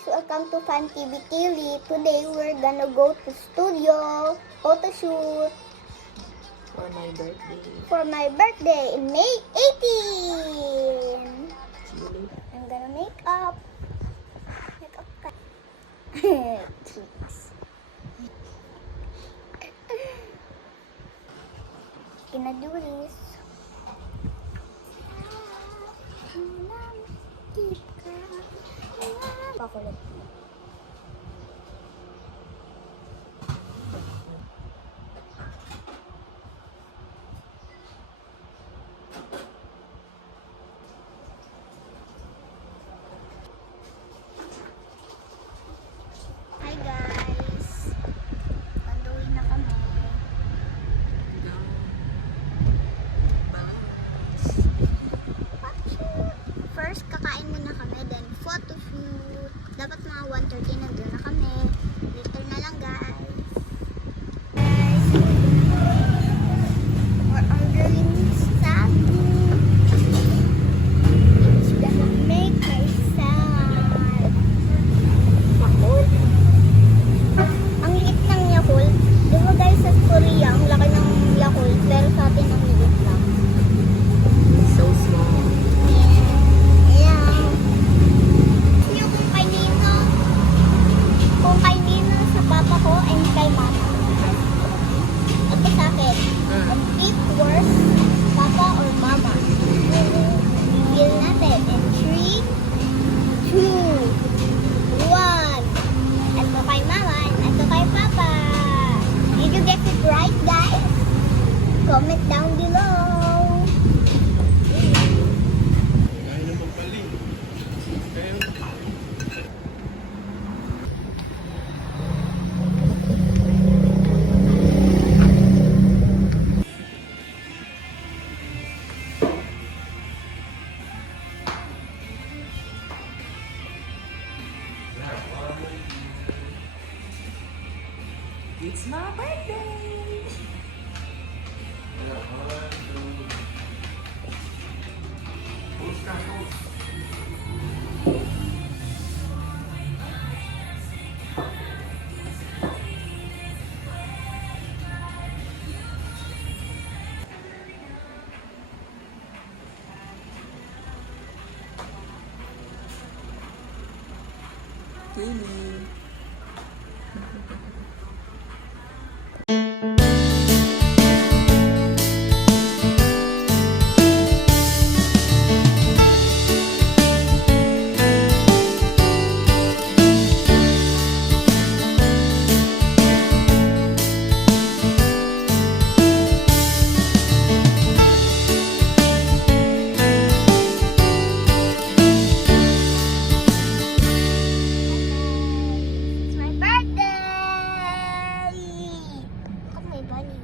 guys, welcome to Fan TV Kili. Today we're gonna go to studio, photo shoot For my birthday. for my birthday in May 18. See you later. I'm gonna make up. Cheeks. Gonna do this. Pakulit. Hi guys! Panduwi na kami. First, kakain muna kami, then photo shoot. Dapat mga 1:30 nandun na kami. Later na lang guys. Guys, we're ordering sagu. It's gonna make my salad. Yakult. Ang liit ng Yakult. Di ba guys, sa Korea, ang laki ng Yakult. Pero sa atin, ang liit lang. So small. Ayan. Yung kung kanino sa papa ko and kay mama. Ito sa akin. Ang pick worst, papa or mama. Reveal natin. In 3, 2, 1. Ito kay mama and ito kay papa. Did you get it right, guys? Comment down below. It's my birthday! Kaylee. It's my birthday! Look at my bunny.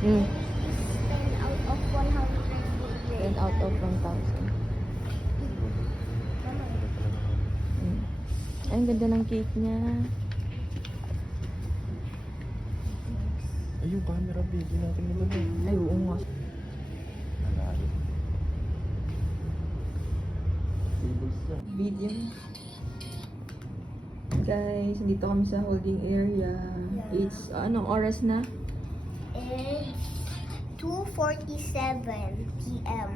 Mm. 10 out of 100. 10 out of 1,000. Mm. Ay, ang ganda ng cake niya. Ay, yung camera, baby natin nilagay. Ay, oo nga. Nalalo. Tables yan. Video. Guys, dito kami sa holding area. It's, anong oras na? It's 2:47 p.m.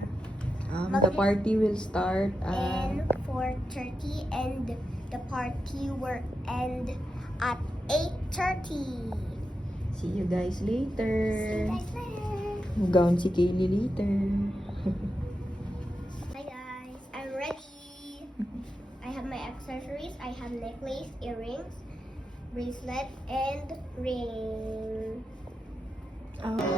The party will start and at 4:30 and the party will end at 8:30. see you guys later. See you guys later. Gown si Kaylee later. Hi guys, I'm ready. I have my accessories. I have necklace, earrings, bracelet, and ring. Oh.